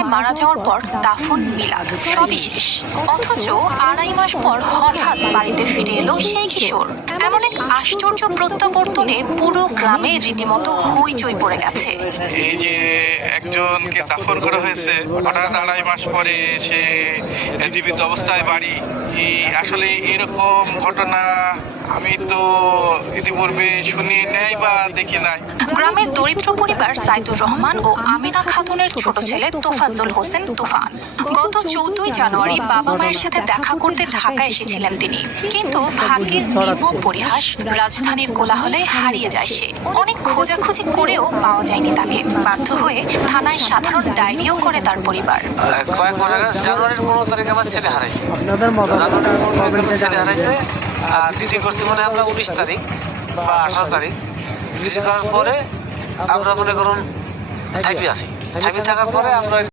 দুর্ঘটনায় মারা যাওয়ার পর দাফন মিলাদ সবই শেষ, অথচ 2.5 মাস পর হঠাৎ বাড়িতে ফিরে এলো সেই কিশোর। এমন এক আশ্চর্য প্রত্যাবর্তনে পুরো গ্রামে রীতিমতো হইচই পড়ে গেছে। এই যে একজনকে দাফন করা হয়েছে, হঠাৎ 2.5 মাস পরে সে জীবিত অবস্থায় বাড়ি, আসলে এরকম ঘটনা আমি তো ইতিপূর্বে শুনি নাই বা দেখি নাই। গ্রামের দরিদ্র পরিবার সাইদুর রহমান ও আমিনা খাতুনের ছোট ছেলে তোফাজ্জল হোসেন তুফান গত 14 জানুয়ারি বাবা মায়ের সাথে দেখা করতে ঢাকা এসেছিলেন তিনি, কিন্তু ভাগ্যের নির্মম পরিহাস, রাজধানীর কোলাহলে হারিয়ে যায় সে। অনেক খোঁজাখুঁজি করেও পাওয়া যায়নি তাকে। বাধ্য হয়ে থানায় সাধারণ ডায়েরিও করে তার পরিবার। কয়েক মাস আগে জানুয়ারির 15 তারিখে আমার ছেলে হারাইছে। ছেলে হারাইছে আর ডিউটি করছি মানে আমরা 19 তারিখ বা 18 তারিখ। ডিউটি করার পরে আমরা মনে করুন থাইপি আছি। থাইপি থাকার পরে আমরা